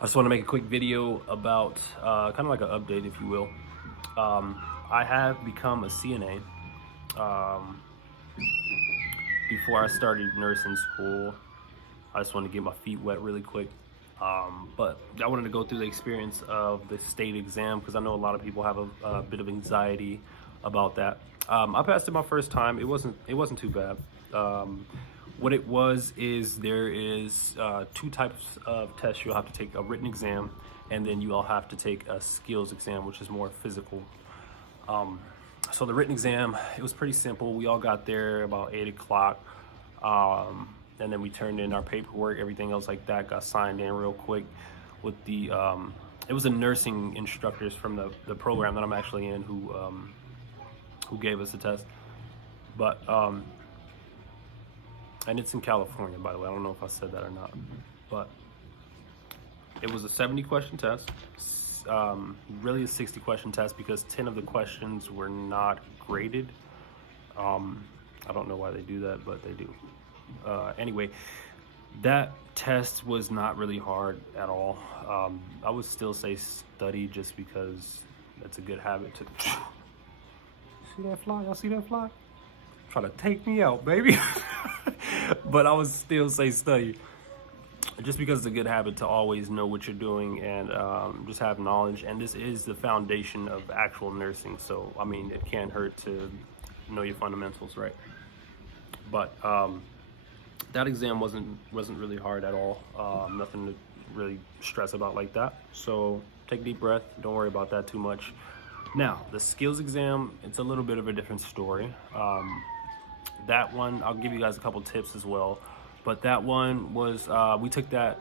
I just want to make a quick video about kind of like an update, if you will. I have become a CNA. Before I started nursing school, I just wanted to get my feet wet really quick. But I wanted to go through the experience of the state exam because I know a lot of people have a bit of anxiety about that. I passed it my first time. It wasn't too bad. What it was is there is two types of tests you'll have to take: a written exam, and then you all have to take a skills exam, which is more physical. So the written exam, it was pretty simple. We all got there about 8 o'clock. And then we turned in our paperwork, everything else like that got signed in real quick with the, it was the nursing instructors from the program that I'm actually in who gave us the test. But, and it's in California, by the way. I don't know if I said that or not, but it was a 70 question test. Really a 60 question test because 10 of the questions were not graded. I don't know why they do that, but they do. Anyway, that test was not really hard at all. I would still say study just because that's a good habit to. See that fly? Y'all see that fly? Trying to take me out, baby. But I would still say study just because it's a good habit to always know what you're doing and just have knowledge. And this is the foundation of actual nursing. So, I mean, it can't hurt to know your fundamentals, right? But that exam wasn't really hard at all. Nothing to really stress about like that. So take a deep breath. Don't worry about that too much. Now, the skills exam, it's a little bit of a different story. That one, I'll give you guys a couple tips as well. But that one was, we took that,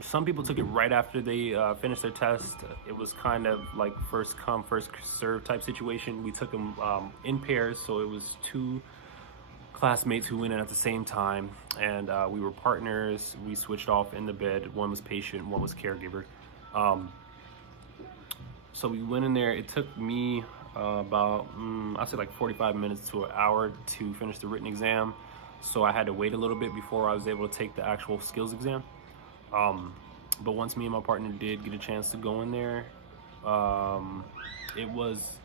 some people took it right after they finished their test. It was kind of like first come, first serve type situation. We took them in pairs, so it was two classmates who went in at the same time, and we were partners. We switched off in the bed. One was patient, one was caregiver. So we went in there. It took me about, I'd say like 45 minutes to an hour to finish the written exam. So I had to wait a little bit before I was able to take the actual skills exam. But once me and my partner did get a chance to go in there, it was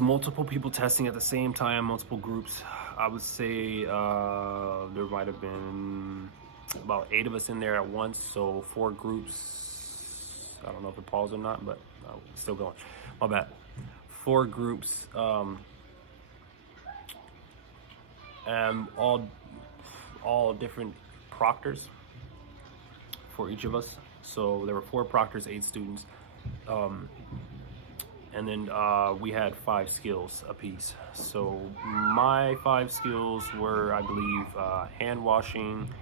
multiple people testing at the same time, multiple groups. I would say there might have been about 8 of us in there at once, so 4 groups. I don't know if it paused or not, but still going. My bad. 4 groups, and all different proctors for each of us. So there were 4 proctors, 8 students. And then we had 5 skills apiece. So my 5 skills were, I believe, hand washing,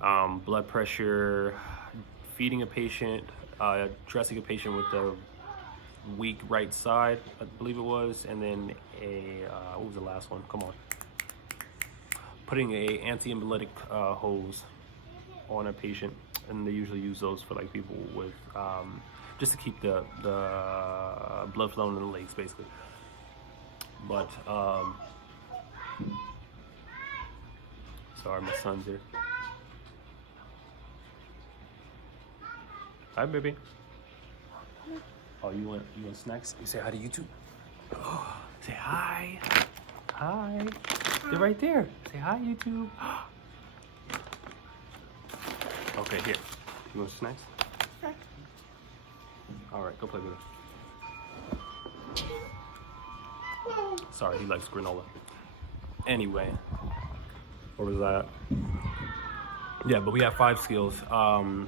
blood pressure, feeding a patient, dressing a patient with the weak right side, I believe it was, and then what was the last one? Come on. Putting a anti-embolytic hose on a patient, and they usually use those for like people with just to keep the blood flowing in the legs, basically. But sorry, my son's here. Hi, baby. Oh, you want snacks? You say hi to YouTube. Oh, say hi. Hi. They're right there. Say hi, YouTube. Okay, here. You want snacks? Sure. All right, go play with it. Sorry, he likes granola. Anyway, where was that? Yeah, but we have 5 skills. And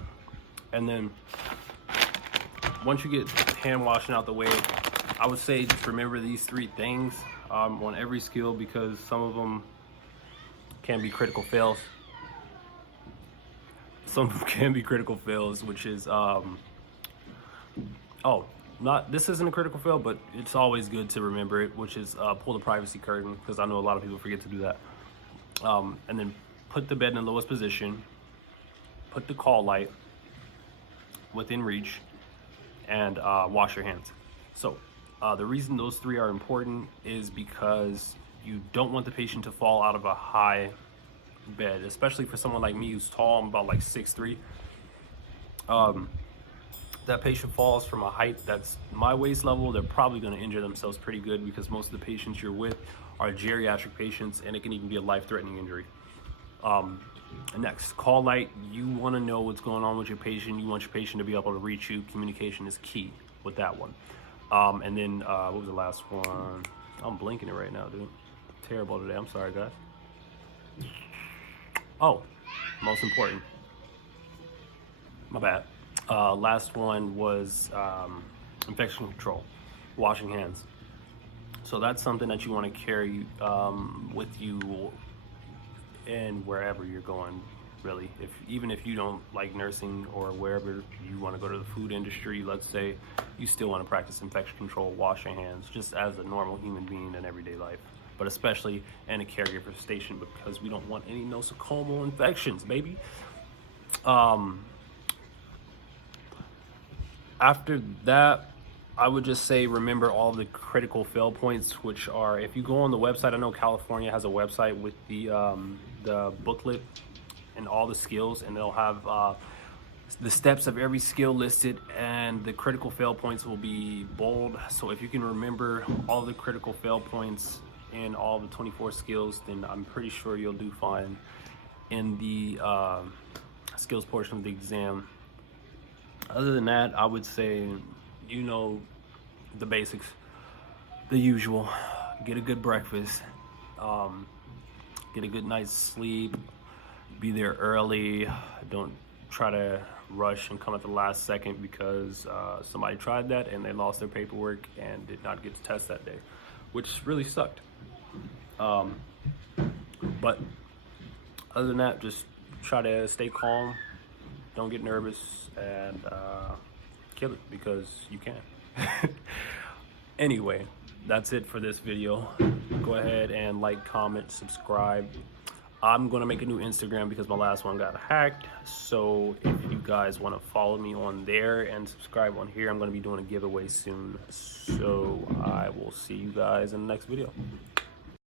then once you get hand washing out the way, I would say just remember these 3 things on every skill, because some of them can be critical fails. Some of them can be critical fails, which is, this isn't a critical fail, but it's always good to remember it, which is pull the privacy curtain, because I know a lot of people forget to do that. And then put the bed in the lowest position, put the call light within reach, and wash your hands. So the reason those 3 are important is because you don't want the patient to fall out of a high bed, especially for someone like me who's tall. I'm about like 6'3". That patient falls from a height that's my waist level, they're probably going to injure themselves pretty good, because most of the patients you're with are geriatric patients, and it can even be a life-threatening injury. Next, call light. You want to know what's going on with your patient. You want your patient to be able to reach you. Communication is key with that one. And then what was the last one? I'm blinking it right now, dude. Terrible today. I'm sorry, guys. Oh, most important. My bad. Last one was infection control, washing hands. So that's something that you want to carry with you and wherever you're going, really. Even if you don't like nursing, or wherever you want to go to the food industry, let's say, you still want to practice infection control, wash your hands, just as a normal human being in everyday life. But especially in a caregiver station, because we don't want any nosocomial infections, baby. After that, I would just say remember all the critical fail points, which are, if you go on the website, I know California has a website with the booklet and all the skills, and they'll have the steps of every skill listed, and the critical fail points will be bold. So if you can remember all the critical fail points in all the 24 skills, then I'm pretty sure you'll do fine in the skills portion of the exam. Other than that, I would say, you know, the basics, the usual. Get a good breakfast, get a good night's sleep, be there early. Don't try to rush and come at the last second, because somebody tried that and they lost their paperwork and did not get to test that day, which really sucked. But other than that, just try to stay calm, don't get nervous, and kill it, because you can. Anyway, that's it for this video. Go ahead and like, comment, subscribe. I'm gonna make a new Instagram because my last one got hacked. So if you guys want to follow me on there and subscribe on here, I'm gonna be doing a giveaway soon. So I will see you guys in the next video.